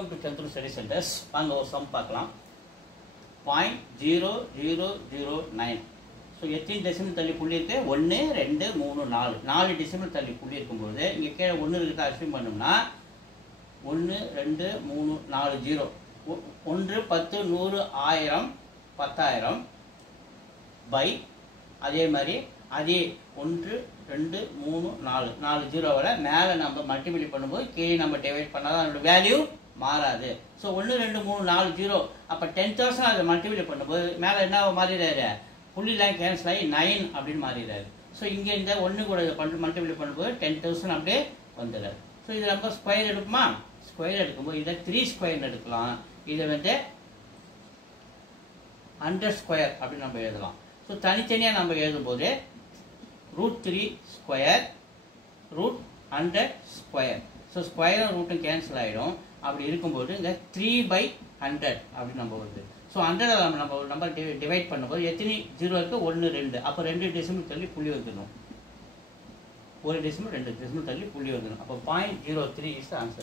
Welcome to Chanthru Study Centers. வாங்க ஒரு some பார்க்கலாம். 0.0009. ஸோ எத்தனை டெசிமல் தள்ளி புள்ளி இருக்கு? 1 2 3 4 4 டெசிமல் தள்ளி புள்ளி இருக்கும்போது இங்கே கீழே 1 இருக்கிறத அசியூம் பண்ணோம்னா 1 2 3 4 0 1 10 100 1000 10000 பை அதே மாதிரி அதே 1 2 3 4 4 0 வரை மேலே நம்ம மல்டிபிளை பண்ணும்போது கீழே நம்ம டிவைட் பண்ணாதான் அதோட வேல்யூ மாறாது. ஸோ 1 2 3 4 0 அப்போ 10,000 அதை மல்டிபிளை பண்ணும்போது மேலே என்ன மாறிடுறாரு? புள்ளிலாம் கேன்சல் ஆகி 9 அப்படின்னு மாறிடுறாரு. ஸோ இங்கே இந்த 1 கூட மல்டிபிளை பண்ணும்போது 10,000 அப்படியே வந்துடுறாரு. ஸோ இதை நம்ம ஸ்கொயர் எடுக்குமா? ஸ்கொயர் எடுக்கும்போது இதை 3 ஸ்கொயர் எடுக்கலாம். இதை வந்து 100 ஸ்கொயர் அப்படின்னு நம்ம எழுதலாம். ஸோ தனித்தனியாக நம்ம எழுதும்போது √3 ஸ்கொயர் √100 ஸ்கொயர். ஸோ ஸ்கொயரும் ரூட்டும் கேன்சல் ஆகிடும். அப்படி இருக்கும்போது இந்த 3/100 அப்படின்னு நம்ம வருது. ஸோ 100 நம்ம ஒரு நம்பர் டிவைட் பண்ணும்போது எத்தனை 0 இருக்குது? 1 2. அப்போ 2 டெசிமல் தள்ளி புள்ளி வந்துடணும். ஒரு டெசிமல் 2 டெசிமல் தள்ளி புள்ளி வந்துடணும். அப்போ 0.03 இஸ் த ஆன்சர்.